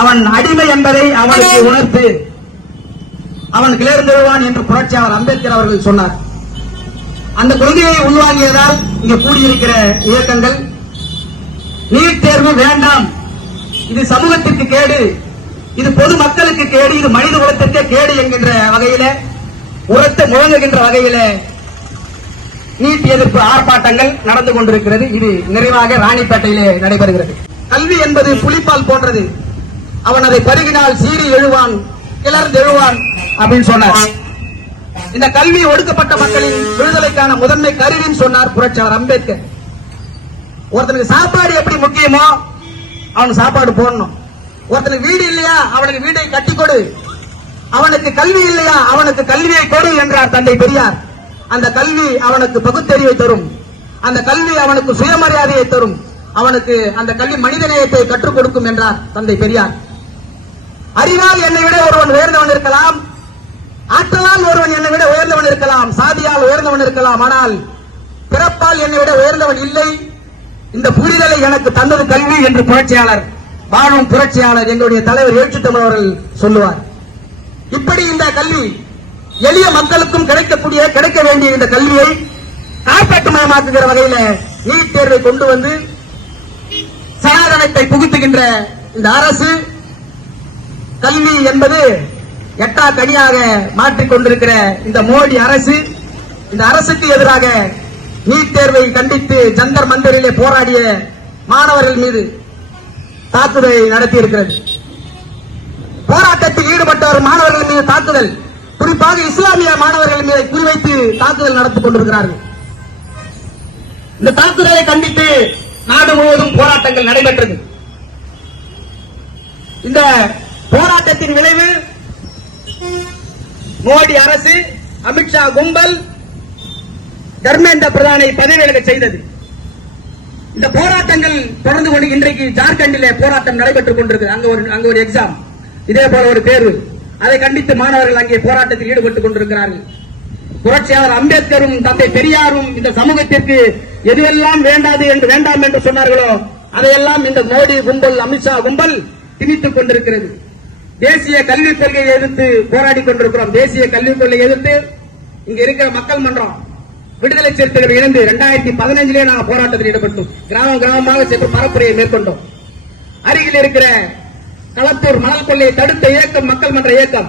அவன் அடிமை என்பதை அவனுக்கு உணர்த்து அவன் கிளர்ந்தெழுவான் என்று புரட்சியாளர் அம்பேத்கர் அவர்கள் சொன்னார். அந்த கொள்கையை உள்வாங்கியதால் இங்கு கூடியிருக்கிற இயக்கங்கள் நீட் தேர்வு வேண்டாம், இது சமூகத்திற்கு கேடு, இது பொது மக்களுக்கு கேடு, இது மனித குலத்திற்கே கேடு என்கின்ற வகையில உரத்த முழங்குகின்ற வகையில நீட் எதிர்ப்பு ஆர்ப்பாட்டங்கள் நடந்து கொண்டிருக்கிறது. இது நிறைவாக ராணிப்பேட்டையிலே நடைபெறுகிறது. கல்வி என்பது புலிப்பால் போன்றது, அவன் அதை பருகினால் சீறி எழுவான், கிளர்ந்து எழுவான் அப்படின்னு சொன்னார். இந்த கல்வி ஒடுக்கப்பட்ட மக்களின் விடுதலைக்கான முதன்மை கருவின்னு சொன்னார் புரட்சியாளர் அம்பேத்கர். ஒருத்தனுக்கு சாப்பாடு எப்படி முக்கியமோ அவனுக்கு சாப்பாடு போடணும், ஒருத்தனுக்கு வீடு இல்லையா அவனுக்கு வீடை கட்டி கொடு, அவனுக்கு கல்வி இல்லையா அவனுக்கு கல்வியை கொடு என்றார் தந்தை பெரியார். அந்த கல்வி அவனுக்கு பகுத்தறிவை தரும், அந்த கல்வி அவனுக்கு சுயமரியாதையை தரும், அவனுக்கு அந்த கல்வி மனிதநேயத்தை கற்றுக் கொடுக்கும் என்றார் தந்தை பெரியார். அறிவால் என்னை விட ஒருவன் உயர்ந்தவன் இருக்கலாம், ஆற்றலால் ஒருவன் என்னை விட உயர்ந்தவன் இருக்கலாம், சாதியால் உயர்ந்தவன் இருக்கலாம், ஆனால் பிறப்பால் என்னை விட உயர்ந்தவன் இல்லை, இந்த புரிதலை எனக்கு தந்தது கல்வி என்று புரட்சியாளர் வாழும் புரட்சியாளர் எங்களுடைய தலைவர் எழுச்சித்தமிழ் அவர்கள் சொல்லுவார். இப்படி இந்த கல்வி எளிய மக்களுக்கும் கிடைக்க வேண்டிய இந்த கல்வியை கார்ப்பரேட் மயமாக்குகிற வகையில நீட் தேர்வை கொண்டு வந்து சனாதனத்தை புகுத்துகின்ற இந்த அரசு கல்வி என்பது எட்டா கனியாக மாற்றிக் கொண்டிருக்கிற இந்த மோடி அரசு, இந்த அரசுக்கு எதிராக நீட் தேர்வை கண்டித்து ஜந்தர் மந்தரிலே போராடிய மாணவர்கள் மீது தாக்குதலை நடத்தி இருக்கிறது. போராட்டத்தில் ஈடுபட்ட மாணவர்கள் மீது தாக்குதல், குறிப்பாக இஸ்லாமிய மாணவர்கள் மீது குறிவைத்து தாக்குதல் நடத்திக் கொண்டிருக்கிறார்கள். இந்த தாக்குதலை கண்டித்து நாடு முழுவதும் போராட்டங்கள் நடைபெற்றது. இந்த போராட்டத்தின் விளைவு மோடி அரசு, அமித்ஷா கும்பல் தர்மேந்திர பிரதானை பதவி விலக செய்தது. இந்த போராட்டங்கள் தொடர்ந்து கொண்டு இன்றைக்கு ஜார்க்கண்டிலே போராட்டம் நடைபெற்றுக் கொண்டிருக்கு. அங்க ஒரு எக்ஸாம், இதே போல ஒரு தேர்வு, அதை கண்டித்து மாணவர்கள் அங்கே போராட்டத்தில் ஈடுபட்டுக் கொண்டிருக்கிறார்கள். புரட்சியாளர் அம்பேத்கரும் தந்தை பெரியாரும் இந்த சமூகத்திற்கு எதுவெல்லாம் வேண்டாம் என்று சொன்னார்களோ அதையெல்லாம் இந்த மோடி கும்பல், அமித்ஷா கும்பல் திணித்துக் கொண்டிருக்கிறது. தேசிய கல்விக் கொள்கையை எதிர்த்து போராடி கொண்டிருக்கிறோம். தேசிய கல்விக் கொள்கையை எதிர்த்து இங்க இருக்கிற மக்கள் மன்றம், விடுதலை சிறுத்தைகள் இணைந்து 2015 நாங்கள் போராட்டத்தில் ஈடுபட்டோம். கிராமமாக சென்று பரப்புரையை மேற்கொண்டோம். அருகில் இருக்கிற களத்தூர் மணல் கொள்ளையை தடுத்த இயக்கம் மக்கள் மன்ற இயக்கம்.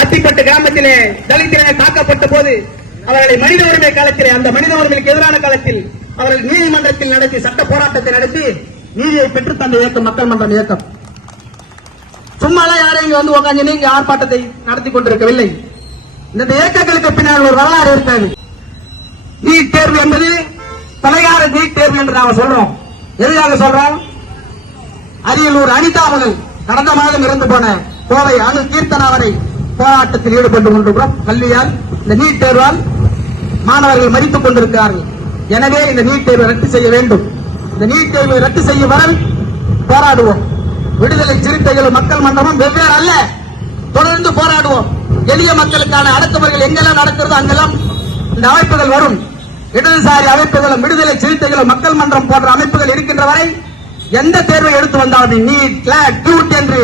அத்திப்பட்டு கிராமத்திலே தலித்தினர் தாக்கப்பட்ட போது அவர்களை மனித உரிமை காலத்திலே, அந்த மனித உரிமைக்கு எதிரான காலத்தில் அவர்கள் நீதிமன்றத்தில் நடத்தி சட்ட போராட்டத்தை நடத்தி நீதியை பெற்று தந்த இயக்கம் மக்கள் மன்றம் இயக்கம். சும்மாலாம் யாரும் இங்க வந்து உட்காந்து நீங்க ஆர்ப்பாட்டத்தை நடத்தி கொண்டிருக்கவில்லை. இந்த இயக்கங்களுக்கு பின்னால் ஒரு வரலாறு இருக்கிறது. நீட் தேர்வு என்பது தலைகார நீட் தேர்வு என்று நாம சொல்றோம். எதுக்காக சொல்றோம்? அரியலூர் அனிதா அவர்கள் கடந்த மாதம் இறந்து போன கோவை அணு கீர்த்தனா வரை போராட்டத்தில் ஈடுபட்டு கொண்டிருக்கிறோம். கல்வியால், இந்த நீட் தேர்வால் மாணவர்கள் மறித்துக் கொண்டிருக்கிறார்கள். எனவே இந்த நீட் தேர்வை ரத்து செய்ய வேண்டும். இந்த நீட் தேர்வை ரத்து செய்யும் வரை போராடுவோம். விடுதலை சிறுத்தைகளும் மக்கள் மன்றமும் வெவ்வேறு அல்ல, தொடர்ந்து போராடுவோம். எளிய மக்களுக்கான அடக்குமுறைகள் எங்கெல்லாம் நடக்கிறதோ அங்கெல்லாம் இந்த அமைப்புகள் வரும். இடதுசாரி அமைப்புகளும் விடுதலை சிறுத்தைகளும் மக்கள் மன்றம் போன்ற அமைப்புகள் இருக்கின்ற வரை எந்த தேர்வை எடுத்து வந்தாலும் நீட், கிளாட், டியூட் என்று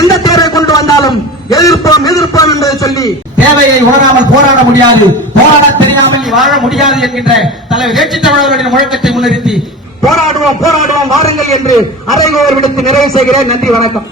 எந்த தேர்வை கொண்டு வந்தாலும் எதிர்ப்போம் என்பதை சொல்லி தேவையை உணராமல் போராட முடியாது, போராட தெரியாமல் வாழ முடியாது என்கின்ற தலைவர் எழுச்சித்தமிழர்களின் முழக்கத்தை முன்னிறுத்தி போராடுவோம் வாருங்கள் என்று அறைகோர் விடுத்து நிறைவு செய்கிறேன். நன்றி, வணக்கம்.